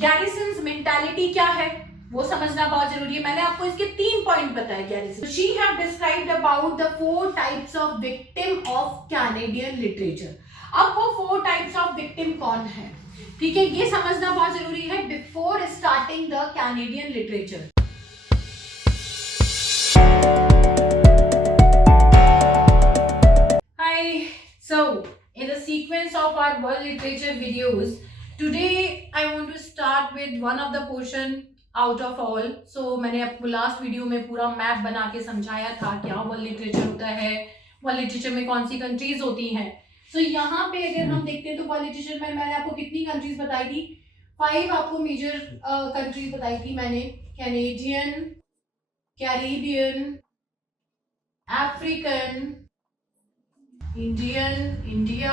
गैरिसन्स mentality क्या है वो समझना बहुत जरूरी है। मैंने आपको इसके 3 पॉइंट बताए garrison. She have described about the 4 types of victim of Canadian literature. अब वो 4 टाइप्स ऑफ विक्टिम कौन है, ठीक है, ये समझना बहुत जरूरी है before starting the Canadian literature. Hi, so in the sequence of our world literature videos, today I want to start with one of the portion out of all. So मैंने आपको लास्ट वीडियो में पूरा map बना के समझाया था क्या world literature होता है, वर्ल्ड लिटरेचर में कौन सी कंट्रीज होती हैं। सो यहाँ पे अगर हम देखते हैं तो वर्ल्ड लिटरेचर में मैंने आपको कितनी कंट्रीज बताई थी, 5 आपको मेजर कंट्रीज बताई थी मैंने। Canadian, Caribbean, African, Indian, India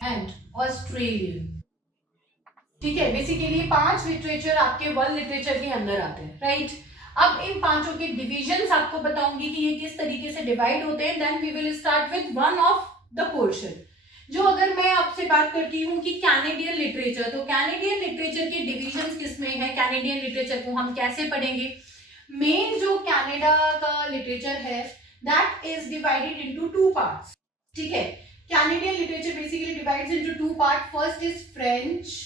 and Australian. ठीक है, बेसिकली 5 लिटरेचर आपके वर्ल्ड लिटरेचर के अंदर आते हैं, राइट। अब इन पांचों के डिविजन्स आपको बताऊंगी कि ये किस तरीके से डिवाइड होते हैं। Then we will start with one of the portion. जो अगर मैं आपसे बात करती हूँ कि कैनेडियन लिटरेचर, तो कैनेडियन लिटरेचर के डिविजन्स किसमें है, कैनेडियन लिटरेचर को हम कैसे पढ़ेंगे। मेन जो कनाडा का लिटरेचर है that is divided into 2 parts, ठीक है। Canadian literature basically divides into 2 part. First is French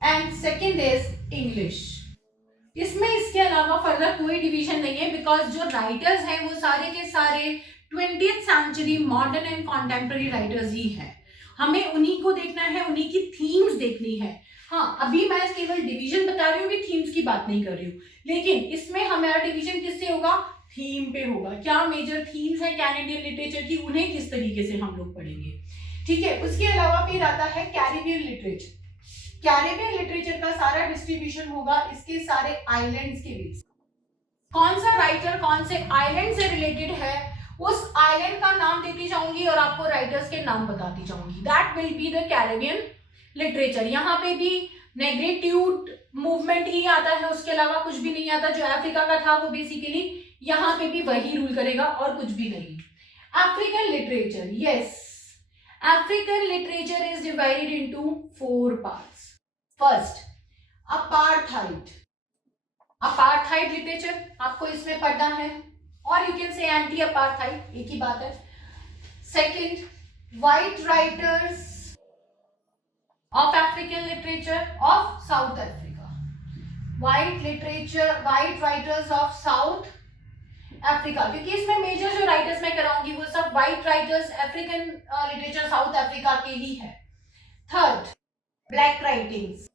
and second is English. इसमें इसके अलावा फर्दर कोई डिवीजन नहीं है बिकॉज जो राइटर्स हैं वो सारे के सारे 20th century modern and contemporary writers ही हैं। हमें उन्हीं को देखना है, उन्हीं की थीम्स देखनी है। हाँ, अभी मैं केवल डिवीजन बता रही हूँ कि थीम्स की बात नहीं कर रही हूँ, लेकिन इसमें हमारा डिवीजन किससे होगा, थीम पे होगा। क्या मेजर थीम्स है कैनेडियन लिटरेचर की, उन्हें किस तरीके से हम लोग पढ़ेंगे, ठीक है। उसके अलावा फिर आता है कैरिबियन लिटरेचर। कैरिबियन लिटरेचर का सारा डिस्ट्रीब्यूशन होगा इसके सारे आइलैंड्स के बीच। कौन सा राइटर कौन से आइलैंड से रिलेटेड है उस आइलैंड का नाम देती जाऊंगी और आपको राइटर्स के नाम बताती जाऊंगी। That will be the Caribbean literature. यहाँ पे भी नेग्रेट्यूड मूवमेंट ही आता है, उसके अलावा कुछ भी नहीं आता। जो अफ्रीका का था वो बेसिकली यहाँ पे भी वही रूल करेगा और कुछ भी नहीं। African literature, yes, African literature is divided into 4 parts. First, apartheid. Apartheid literature आपको इसमें पढ़ना है, और you can say anti apartheid, एक ही बात है। Second, white writers of African literature of South Africa. White literature, white writers of South Africa, क्योंकि इसमें मेजर जो राइटर्स मैं कराऊंगी वो सब white writers African literature south Africa के ही है। Third, black writings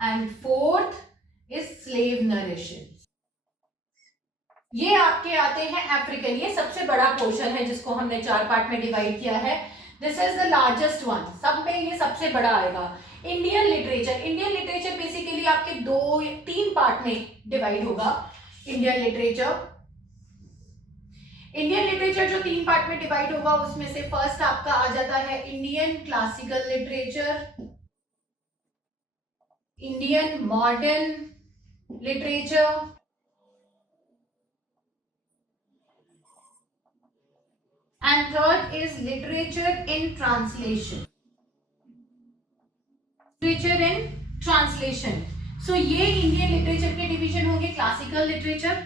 and fourth is slave narrations. ये आपके आते हैं अफ्रीकन। ये सबसे बड़ा पोर्शन है जिसको हमने 4 पार्ट में डिवाइड किया है। This is the largest one, सब में ये सबसे बड़ा आएगा। Indian literature, Indian literature basically आपके 2-3 पार्ट में डिवाइड होगा। इंडियन लिटरेचर, इंडियन लिटरेचर जो 3 पार्ट में डिवाइड होगा उसमें से फर्स्ट आपका आ जाता है Indian classical literature, Indian modern literature, and third is literature in translation. Literature in translation. So ये इंडियन लिटरेचर के डिवीजन होंगे। Classical literature,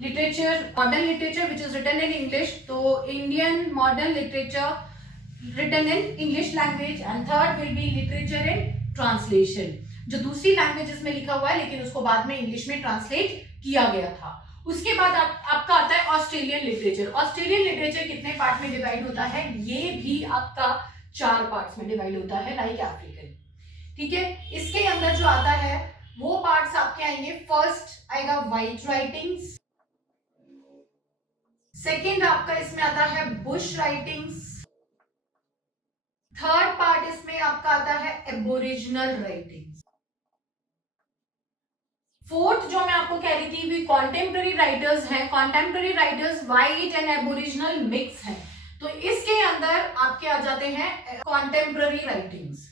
literature modern literature which is written in English, तो Indian modern literature written in English language, and third will be literature in translation, जो दूसरी languages में लिखा हुआ है लेकिन उसको बाद में इंग्लिश में ट्रांसलेट किया गया था। उसके बाद आपका आता है ऑस्ट्रेलियन लिटरेचर। ऑस्ट्रेलियन लिटरेचर कितने पार्ट में डिवाइड होता है, ये भी आपका 4 पार्ट्स में डिवाइड होता है लाइक अफ्रीकन, ठीक है। इसके अंदर जो आता है वो पार्ट्स आपके आएंगे। फर्स्ट आएगा व्हाइट राइटिंग्स, सेकंड आपका इसमें आता है बुश राइटिंग्स, थर्ड पार्ट इसमें आपका आता है एबोरिजिनल राइटिंग्स, फोर्थ जो मैं आपको कह रही थी वी कॉन्टेम्पररी राइटर्स हैं। Contemporary writers white and aboriginal mix हैं, तो इसके अंदर आपके आ जाते हैं कॉन्टेम्पररी राइटिंग्स।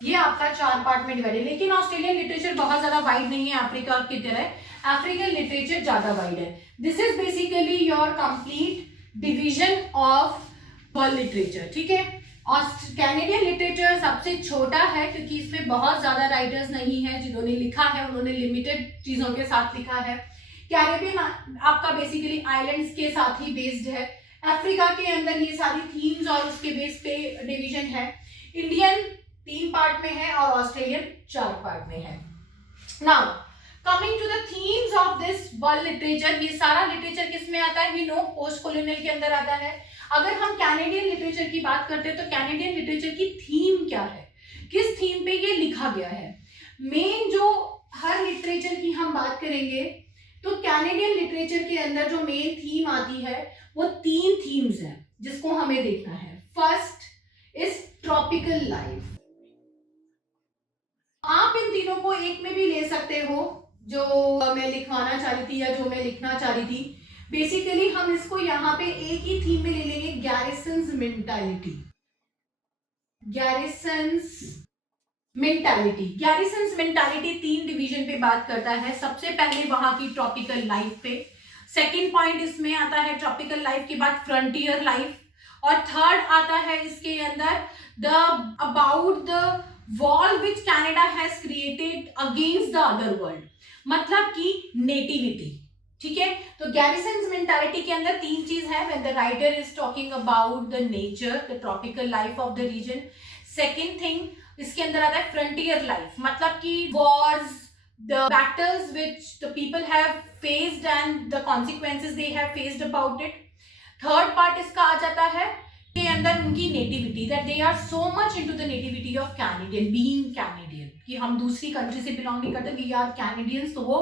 ये आपका 4 पार्ट में डिवाइड है। लेकिन ऑस्ट्रेलियन लिटरेचर बहुत ज्यादा वाइड नहीं है अफ्रीका की तरह, अफ्रीकन लिटरेचर ज्यादा वाइड है। This is basically your complete division of world literature, ठीक है। कैनेडियन लिटरेचर सबसे छोटा है क्योंकि इसमें बहुत ज्यादा राइटर्स नहीं है जिन्होंने लिखा है, उन्होंने लिमिटेड चीजों के साथ लिखा है। कैरेबियन आपका बेसिकली आइलैंड्स के साथ ही बेस्ड है। अफ्रीका के अंदर ये सारी थीम्स और उसके बेस पे डिवीजन है। इंडियन 3 पार्ट में है और ऑस्ट्रेलियन 4 पार्ट में है। Now coming to the themes of this world literature, ये सारा लिटरेचर किस में आता है? वी नो पोस्ट कॉलोनियल के अंदर आता है। अगर हम कैनेडियन लिटरेचर की बात करते हैं तो कैनेडियन लिटरेचर की थीम क्या है, किस थीम पे ये लिखा गया है? मेन जो हर लिटरेचर की हम बात करेंगे तो कैनेडियन लिटरेचर के अंदर जो मेन थीम आती है वो 3 थीम्स हैं जिसको हमें देखना है। First is tropical life. आप इन तीनों को एक में भी ले सकते हो, जो मैं लिखवाना चाह रही थी या जो मैं लिखना चाह रही थी। बेसिकली हम इसको यहाँ पे एक ही थीम में ले लेंगे, गैरिसन्स मेंटालिटी। गैरिसन्स मेंटालिटी, गैरिसन्स मेंटालिटी 3 डिवीजन पे बात करता है। सबसे पहले वहां की ट्रॉपिकल लाइफ पे, सेकंड पॉइंट इसमें आता है ट्रॉपिकल लाइफ के बाद फ्रंटियर लाइफ, और थर्ड आता है इसके अंदर the about the wall which Canada has created against the other world, मतलब कि नेटिविटी। ठीक है, तो गैरिसन्स मेंटालिटी के अंदर 3 चीज है। When the writer is talking about the nature, the tropical life of the region. Second thing इसके अंदर आता है फ्रंटियर लाइफ, मतलब कि wars, the battles which the people have faced and the consequences they have faced about it. Third part इसका आ जाता है के अंदर उनकी nativity, that they are so much into the nativity of Canadian, being Canadian, कि हम दूसरी कंट्री से बिलोंग नहीं करते, वी आर कैनेडियंस। तो वो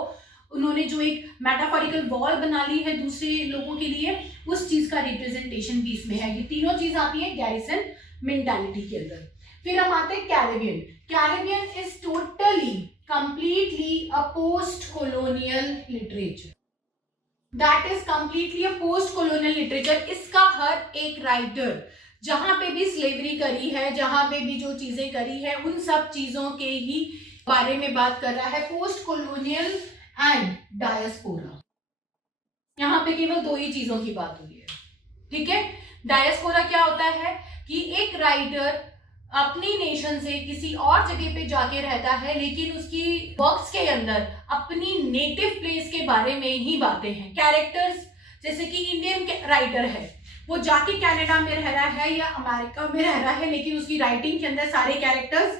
उन्होंने जो एक मेटाफोरिकल वॉल बना ली है दूसरे लोगों के लिए, उस चीज का रिप्रेजेंटेशन भी इसमें है। ये तीनों चीज आती है गैरिसन मेंटालिटी के अंदर। फिर हम आते हैं Caribbean. Caribbean is totally completely a post colonial literature, that is completely a post colonial literature. इसका हर एक राइटर जहां पे भी स्लेवरी करी है, जहां पे भी जो चीजें करी है, उन सब चीजों के ही बारे में बात कर रहा है। पोस्ट कॉलोनियल एंड डायस्पोरा, यहाँ पे केवल 2 ही चीजों की बात हुई है। ठीक है, डायस्पोरा क्या होता है कि एक राइटर अपनी नेशन से किसी और जगह पे जाके रहता है, लेकिन उसकी वर्क्स के अंदर अपनी नेटिव प्लेस के बारे में ही बातें हैं। कैरेक्टर्स, जैसे कि इंडियन राइटर है, वो जाके कनाडा में रह रहा है या अमेरिका में रह रहा है, लेकिन उसकी राइटिंग के अंदर सारे कैरेक्टर्स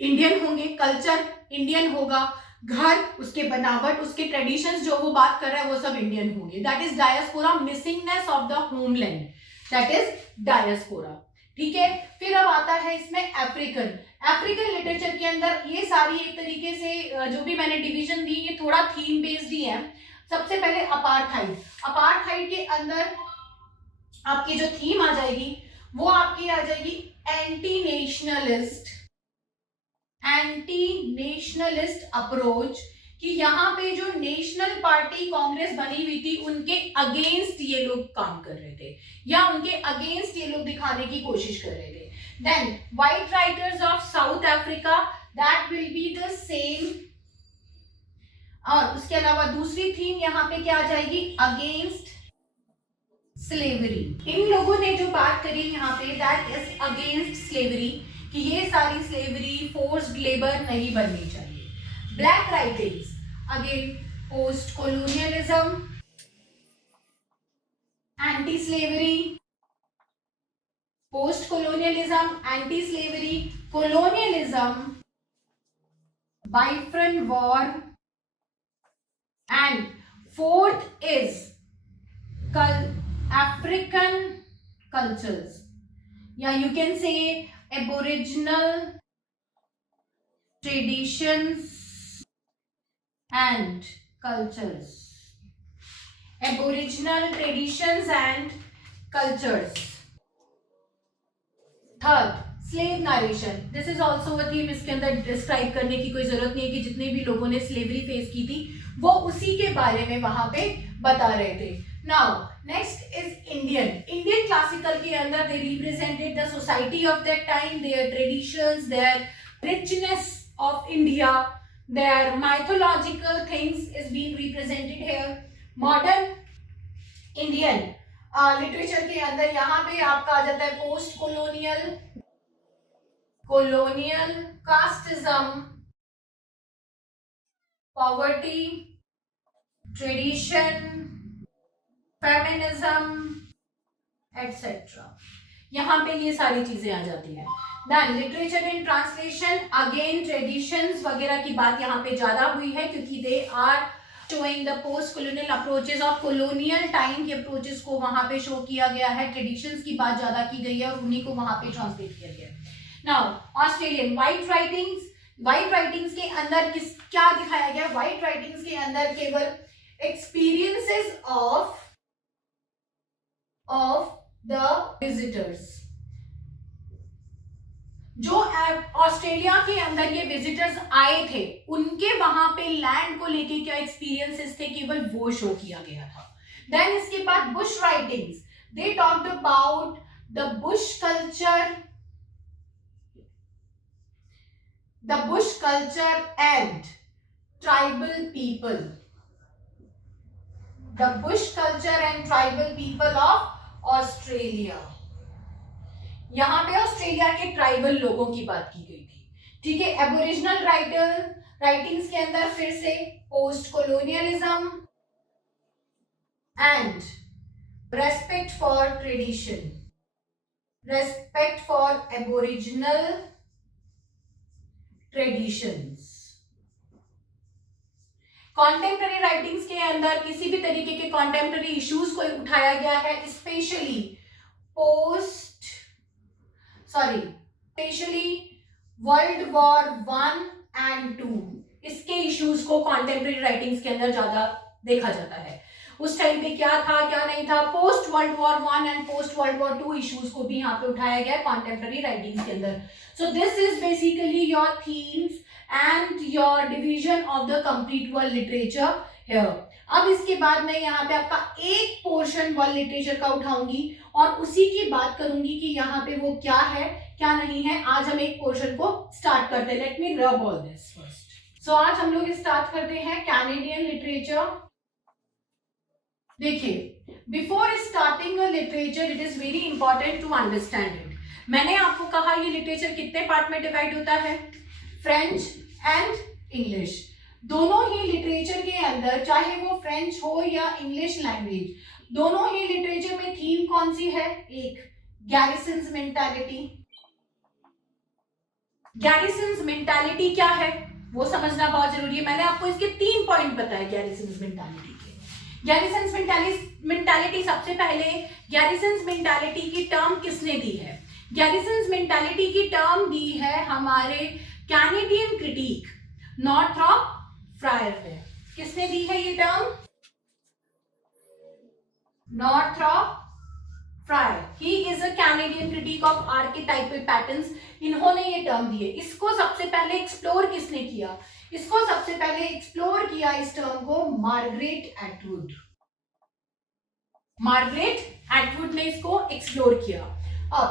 इंडियन होंगे, कल्चर इंडियन होगा, घर, उसके बनावट, उसके ट्रेडिशंस जो वो बात कर रहा है वो सब इंडियन होंगे। That is diaspora, missingness of the homeland, that is diaspora. ठीक है, फिर अब आता है इसमें अफ्रीकन। अफ्रीकन लिटरेचर के अंदर ये सारी एक तरीके से जो भी मैंने डिवीजन दी ये थोड़ा थीम बेस्ड ही है। सबसे पहले अपार्थाइड। अपार्थाइड के अंदर आपकी जो थीम आ जाएगी वो आपकी आ जाएगी एंटी नेशनलिस्ट अप्रोच, कि यहाँ पे जो नेशनल पार्टी कांग्रेस बनी हुई थी उनके अगेंस्ट ये लोग काम कर रहे थे, या उनके अगेंस्ट ये लोग दिखाने की कोशिश कर रहे थे। Then white writers of South Africa, that will be the same. और उसके अलावा दूसरी थीम यहाँ पे क्या आ जाएगी, अगेंस्ट स्लेवरी। इन लोगों ने जो बात करी यहाँ पे, दैट इज अगेंस्ट स्लेवरी, कि ये सारी स्लेवरी, फोर्स्ड लेबर नहीं बननी चाहिए। Black writings, again post colonialism, anti slavery, post colonialism, anti slavery, colonialism, Biafran War, and fourth is African cultures, yeah, you can say aboriginal traditions and cultures. Aboriginal traditions and cultures. Third, slave narration. This is also a theme. इसके अंदर describe करने की कोई जरूरत नहीं है कि जितने भी लोगों ने स्लेवरी फेस की थी वो उसी के बारे में वहां पे बता रहे थे। Now, next is Indian. Indian classical के अंदर they represented the society of that time, their traditions, their richness of India, their mythological things is being represented here. Modern Indian literature के अंदर यहाँ पे आपका आ जाता है post colonial, colonial, casteism, poverty, tradition, feminism etcetera. यहाँ पे ये सारी चीजें आ जाती हैं। Then literature in translation, again traditions वगैरह की बात यहाँ पे ज्यादा हुई है क्योंकि they are showing the post colonial approaches और कॉलोनियल टाइम के अप्रोचेस को वहां पे शो किया गया है। ट्रेडिशंस की बात ज्यादा की गई है और उन्हीं को वहां पे ट्रांसलेट किया गया है। Now Australian white writings, white writings के अंदर क्या दिखाया गया? व्हाइट राइटिंग्स के अंदर केवल एक्सपीरियंसेस ऑफ द विजिटर्स, जो ऑस्ट्रेलिया के अंदर ये विजिटर्स आए थे उनके वहां पे लैंड को लेके क्या एक्सपीरियंसेस थे, केवल वो शो किया गया था। देन इसके बाद Bush writings, they talked about the Bush culture and tribal people, the Bush culture and tribal people of Australia. यहां पे ऑस्ट्रेलिया के ट्राइबल लोगों की बात की गई थी। ठीक है, एबोरिजिनल राइटिंग्स के अंदर फिर से post colonialism and respect for tradition, respect for aboriginal traditions. Contemporary writings के अंदर किसी भी तरीके के कॉन्टेम्पररी इश्यूज को उठाया गया है, स्पेशली वर्ल्ड वॉर 1 एंड 2, इसके इश्यूज को कॉन्टेम्पररी राइटिंग्स के अंदर ज्यादा देखा जाता है। उस टाइम पे क्या था क्या नहीं था, post world war 1 and post world war 2 issues को भी यहाँ पे उठाया गया है कॉन्टेम्पररी राइटिंग्स के अंदर। So this is basically your themes and your division of the complete world literature here. अब इसके बाद मैं यहाँ पे आपका एक पोर्शन वर्ल्ड लिटरेचर का उठाऊंगी और उसी की बात करूंगी कि यहाँ पे वो क्या है क्या नहीं है। आज हम एक पोर्शन को स्टार्ट करते हैं। लेट मी रब ऑल दिस फर्स्ट। सो आज हम लोग स्टार्ट करते हैं कैनेडियन लिटरेचर। देखिए, before starting a literature it is very important to understand it. मैंने आपको कहा ये लिटरेचर कितने पार्ट में डिवाइड होता है, फ्रेंच एंड इंग्लिश। दोनों ही लिटरेचर के अंदर, चाहे वो फ्रेंच हो या इंग्लिश लैंग्वेज, दोनों ही लिटरेचर में थीम कौन सी है? एक गैरिसन्स मेंटालिटी। गैरिसन्स मेंटालिटी क्या है वो समझना बहुत जरूरी है। मैंने आपको इसके 3 पॉइंट बताए गैरिसन्स मेंटालिटी के। गैरिसन्स मेंटालिटी, सबसे पहले गैरिसन्स मेंटालिटी की टर्म किसने दी है? गैरिसन्स मेंटालिटी की टर्म दी है हमारे कैनेडियन क्रिटिक नॉर्थरॉप फ्रायर ने। किसने दी है ये term? Northrop Frye. He is a Canadian critic of archetypal patterns. इन्होंने ये टर्म दी है। इसको सबसे पहले एक्सप्लोर किसने किया? इसको सबसे पहले एक्सप्लोर किया इस टर्म को मार्गरेट एटवुड। मार्गरेट एटवुड ने इसको एक्सप्लोर किया। अब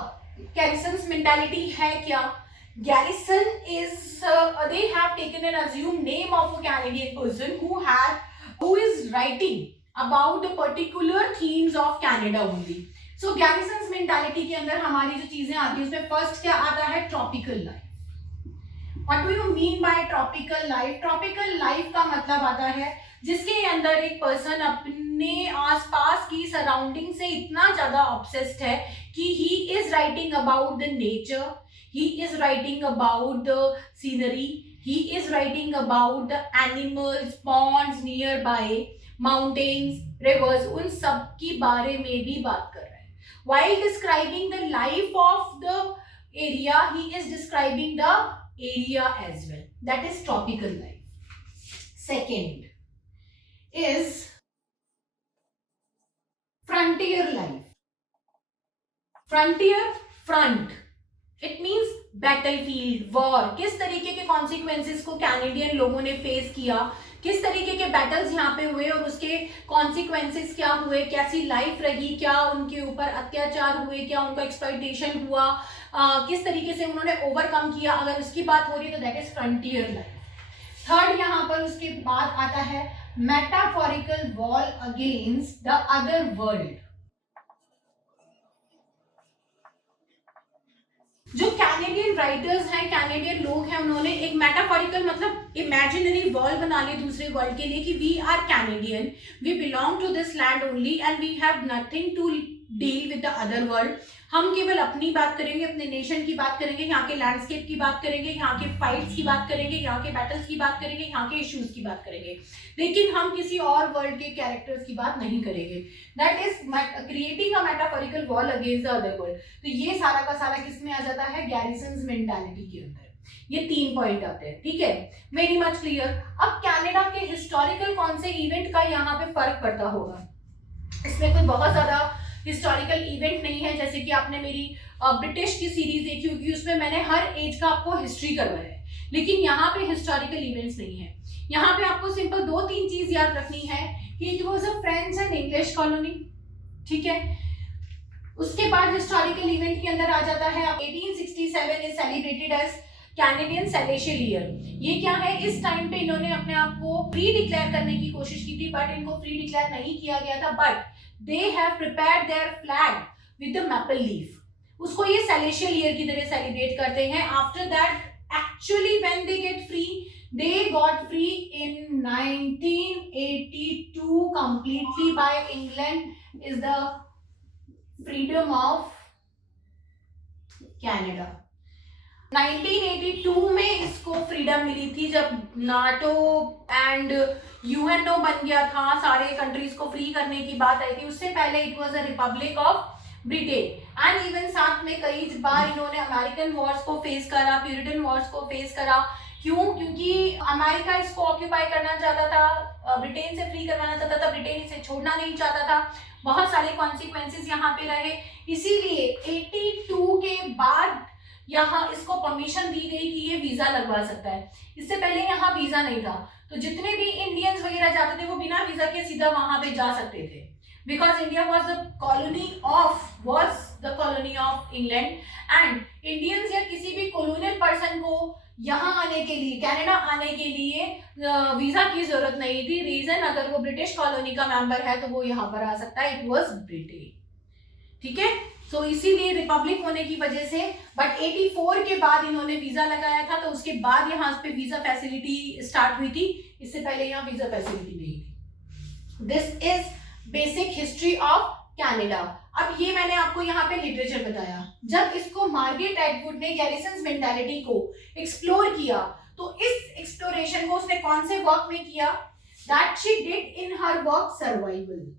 गैरिसन्स मेंटालिटी है क्या? Garrison is they have taken an assumed name of a Canadian person who is writing about the particular themes of Canada only. So Garrison's mentality के अंदर हमारी जो चीजें आती है उसमें फर्स्ट क्या आता है? Tropical life. What do you mean by tropical life? Tropical life का मतलब आता है जिसके अंदर एक पर्सन अपने आसपास की सराउंडिंग से इतना ज्यादा ऑब्सेस्ड है कि he is writing about the nature, he is writing about the scenery, he is writing about the animals, ponds nearby, mountains, rivers, उन सब की बारे में भी बात कर रहे हैं। While describing the life of the area, he is describing the area as well. That is tropical life. Second is frontier life. Frontier, front, it means battlefield, war. किस तरीके के कॉन्सिक्वेंसेस को कैनेडियन लोगों ने फेस किया, किस तरीके के बैटल्स यहाँ पे हुए और उसके कॉन्सिक्वेंसेस क्या हुए, कैसी लाइफ रही, क्या उनके ऊपर अत्याचार हुए, क्या उनका एक्सप्लॉइटेशन हुआ, किस तरीके से उन्होंने ओवरकम किया। अगर उसकी बात हो रही है तो that is frontier life. Third यहाँ पर उसके बाद आता है metaphorical war against the other world. जो कैनेडियन राइटर्स हैं, कैनेडियन लोग हैं, उन्होंने एक मेटाफोरिकल मतलब इमेजिनरी वॉल बना ली दूसरे वर्ल्ड के लिए कि we are Canadian, we belong to this land only and we have nothing to deal with the other world. हम केवल अपनी बात करेंगे, अपने नेशन की बात करेंगे, यहाँ के लैंडस्केप की बात करेंगे, यहाँ के फाइट्स की बात करेंगे, यहाँ के बैटल्स की बात करेंगे, यहाँ के इश्यूज की बात करेंगे, लेकिन हम किसी और वर्ल्ड के कैरेक्टर्स की बात नहीं करेंगे। That is creating a metaphorical wall against the other world. तो ये सारा का सारा किस में आ जाता है? गैरिसन्स मेंटालिटी के अंदर। ये 3 पॉइंट आते हैं, ठीक है, वेरी मच क्लियर। अब कनाडा के हिस्टोरिकल कौन से इवेंट का यहाँ पे फर्क पड़ता होगा? इसमें कोई बहुत ज्यादा हिस्टोरिकल इवेंट नहीं है, जैसे कि आपने मेरी ब्रिटिश की सीरीज देखी होगी, उसमें मैंने हर एज का आपको हिस्ट्री करवाया है, लेकिन यहाँ पे हिस्टोरिकल इवेंट्स नहीं है। यहाँ पे आपको सिंपल 2-3 चीज याद रखनी है कि it was a French and English colony, ठीक है। उसके बाद हिस्टोरिकल इवेंट के अंदर आ जाता है 1867 is celebrated as Canadian celestial year. ये क्या है? इस टाइम पे इन्होंने अपने आप को फ्री डिक्लेयर करने की कोशिश की थी, बट इनको फ्री डिक्लेयर नहीं किया गया था, but they have prepared their flag with the maple leaf. उसको ये celestial year की तरह celebrate करते हैं। After that, actually when they get free, they got free in 1982 completely by England is the freedom of Canada. 1982 में इसको freedom मिली थी जब नाटो एंड यूएनओ बन गया था, सारे कंट्रीज को फ्री करने की बात आई थी। उससे पहले it was a republic of Britain and even साथ में कई बार इन्होंने अमेरिकन वॉर्स को फेस करा, प्यूरिटन वॉर्स को फेस करा। क्यों? क्योंकि अमेरिका इसको ऑक्यूपाई करना चाहता था, ब्रिटेन से फ्री करवाना चाहता था, ब्रिटेन इसे छोड़ना नहीं चाहता था, बहुत सारे कॉन्सिक्वेंसेस यहाँ पे रहे। इसीलिए 82 के बाद यहाँ इसको परमिशन दी गई कि ये वीजा लगवा सकता है। इससे पहले यहाँ वीजा नहीं था, तो जितने भी इंडियंस वगैरह जाते थे वो बिना वीजा के सीधा वहां पे जा सकते थे, because India was the colony of England and Indians या किसी भी कॉलोनियल पर्सन को यहाँ आने के लिए, कनाडा आने के लिए वीजा की जरूरत नहीं थी। रीजन, अगर वो ब्रिटिश कॉलोनी का मेंबर है तो वो यहाँ पर आ सकता है, इट वाज ब्रिटेन, ठीक है। सो इसीलिए रिपब्लिक होने की वजह से, बट 84 के बाद इन्होंने वीजा लगाया था, तो उसके बाद यहाँ पे वीजा फैसिलिटी स्टार्ट हुई थी, इससे पहले यहाँ वीजा फैसिलिटी नहीं थी। This is basic history of Canada. अब ये मैंने आपको यहाँ पे लिटरेचर बताया। जब इसको मार्गरेट एटवुड ने गैरिसन्स मेंटालिटी को एक्सप्लोर किया, तो इस एक्सप्लोरेशन को उसने कौन से वर्क में किया? That she did in her work survival.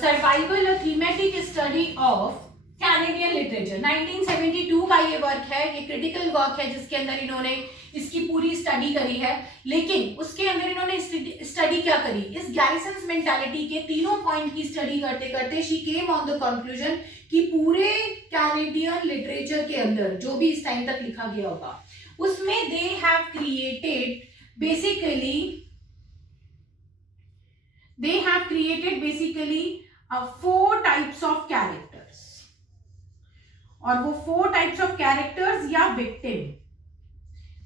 Survival और thematic study of Canadian literature 1972 का ये वर्क है। ये क्रिटिकल वर्क है जिसके अंदर इन्होंने इसकी पूरी स्टडी करी है, लेकिन उसके अंदर इन्होंने स्टडी क्या करी? इस गैरिसन्स मेंटालिटी के तीनों पॉइंट की स्टडी करते करते she came on the conclusion कि पूरे कैनेडियन लिटरेचर के अंदर जो भी इस टाइम तक लिखा गया होगा उसमें they have created basically 4 types of characters, और वो 4 टाइप्स ऑफ कैरेक्टर्स या विक्टिम।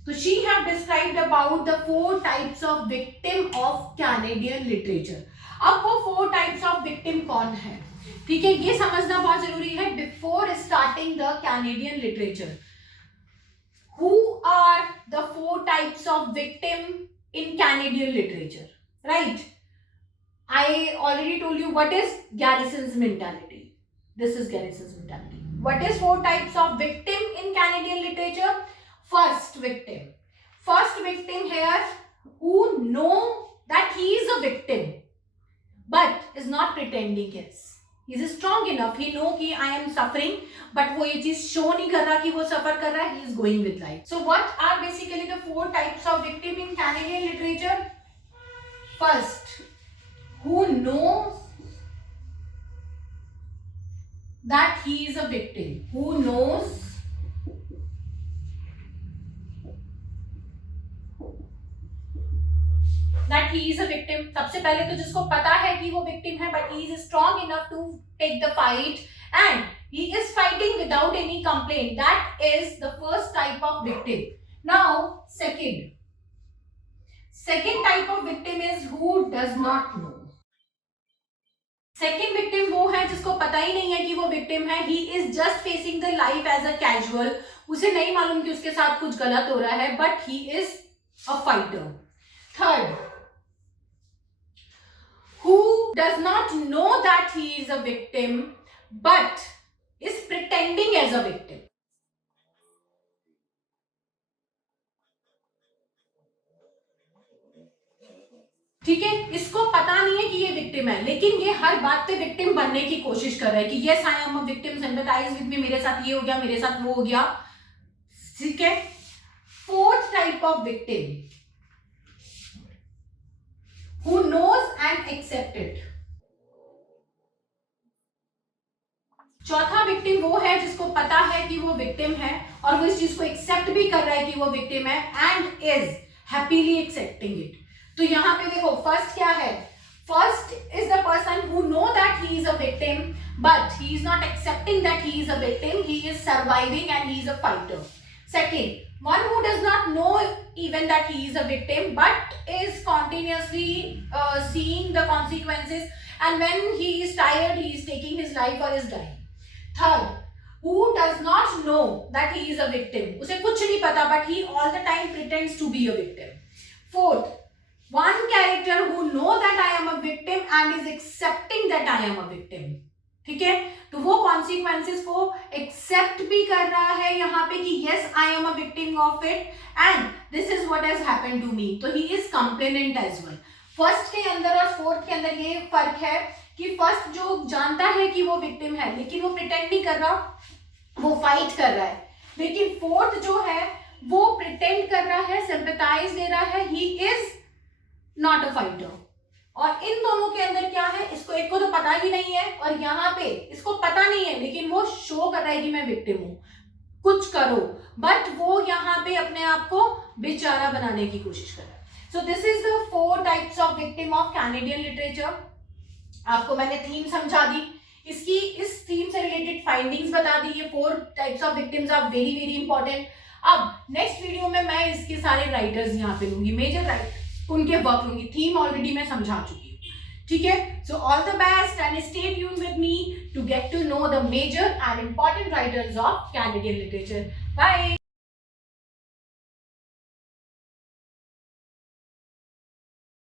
तो she have described about the 4 types of victim of Canadian literature. अब वो 4 टाइप्स ऑफ विक्टिम कौन है, ठीक है, ये समझना बहुत जरूरी है before starting the Canadian literature. Who are the 4 types of victim in Canadian literature, right? I already told you what is Garrison's mentality. This is Garrison's mentality. What is 4 types of victim in Canadian literature? First victim here who know that he is a victim but is not pretending yes. He is strong enough. He know कि I am suffering, but वो ये चीज show नहीं कर रहा कि वो suffer कर रहा है. He is going with life. So what are basically the 4 types of victim in Canadian literature? First, who knows that he is a victim, who knows that he is a victim। सबसे पहले तो जिसको पता है कि वो victim है, but he is strong enough to take the fight and he is fighting without any complaint, that is the first type of victim। Now second type of victim is who does not know। Second victim वो है जिसको पता ही नहीं है कि वो victim है, he is just facing the life as a casual, उसे नहीं मालूम कि उसके साथ कुछ गलत हो रहा है, but he is a fighter. Third, who does not know that he is a victim but is pretending as a victim. ठीक है, इसको पता नहीं है कि ये विक्टिम है, लेकिन ये हर बात पे विक्टिम बनने की कोशिश कर रहा है कि yes I am a victim, sympathise with me, मेरे साथ ये हो गया, मेरे साथ वो हो गया. ठीक है. Fourth type of victim, who knows and accept it. चौथा विक्टिम वो है जिसको पता है कि वो विक्टिम है और वो इस चीज को एक्सेप्ट भी कर रहा है कि वो विक्टिम है and is happily accepting it. तो यहाँ पे देखो फर्स्ट क्या है, first is the person who know that he is a victim but he is not accepting that he is a victim, he is surviving and he is a fighter. Second, one who does not know even that he is a victim but is continuously seeing the consequences, and when he is tired he is taking his life or is dying. Third, who does not know that he is a victim, उसे कुछ नहीं पता but he all the time pretends to be a victim. Fourth, one character who know that I am a victim and is accepting that I am a victim. ठीक है, तो वो consequences को accept भी कर रहा है यहाँ पे कि yes I am a victim of it and this is what has happened to me, तो he is complainant as well. First के अंदर और फोर्थ के अंदर ये फर्क है कि फर्स्ट जो जानता है कि वो विक्टिम है लेकिन वो प्रिटेंड नहीं कर रहा, वो फाइट कर रहा है, लेकिन फोर्थ जो है वो प्रिटेंड कर रहा है, सिंपैथाइज ले रहा है, he is not a fighter. और इन दोनों के अंदर क्या है, इसको एक को तो पता ही नहीं है और यहाँ पे इसको पता नहीं है लेकिन वो शो कर रहा है कि मैं विक्टिम हूं, कुछ करो, बट वो यहाँ पे अपने आप को बेचारा बनाने की कोशिश कर रहा है. So this is the 4 types of victim of Canadian literature. आपको मैंने थीम समझा दी, इसकी इस थीम से रिलेटेड फाइंडिंग्स बता दी. ये 4 types of victims are very very important. अब नेक्स्ट वीडियो में मैं इसके सारे राइटर्स यहाँ पे लूंगी, मेजर राइटर उनके वर्क लूंगी. थीम ऑलरेडी मैं समझा चुकी हूँ. ठीक है, so all the best and stay tuned with me to get to know the major and important writers of Canadian literature. Bye.